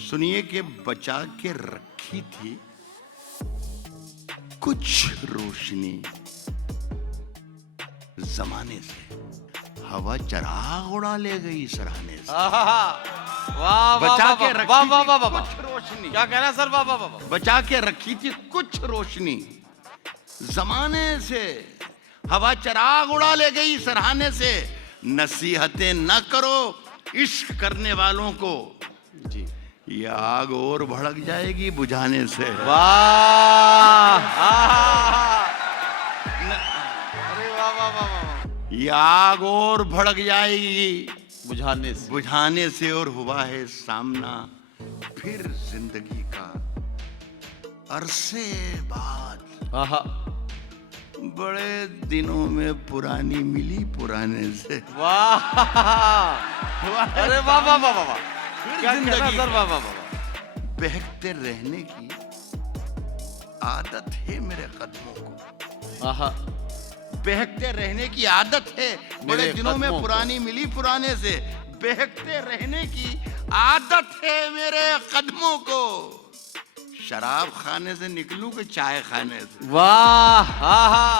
सुनिए कि बचा के रखी थी कुछ रोशनी, जमाने से हवा चराग उड़ा ले गई सराहने से। वाह बचा के रखी वाह वाह थी वाह वाह, कुछ रोशनी, क्या कहना सर, वाह वाह वाह। बचा के रखी थी कुछ रोशनी, जमाने से हवा चराग उड़ा ले गई सराहने से। नसीहतें न करो इश्क करने वालों को, जी ये आग और भड़क जाएगी बुझाने से। वाह, अरे वाह वाह वाह वाह, ये आग और भड़क जाएगी बुझाने से। बुझाने से। और हुआ है सामना फिर जिंदगी का अरसे बाद। आहा, बड़े दिनों में पुरानी मिली पुराने से। वाह, अरे वाह वाह वाह वाह, क्या कहना जिंदगी सर, वाह वाह वाह। बहकते रहने की आदत है मेरे कदमों को, आहा, बहकते रहने की आदत है। बड़े मेरे दिनों में कदमों को। पुरानी मिली पुराने से, बहकते रहने की आदत है मेरे कदमों को। शराब खाने से निकलूं कि चाय खाने से। वाह, आहा।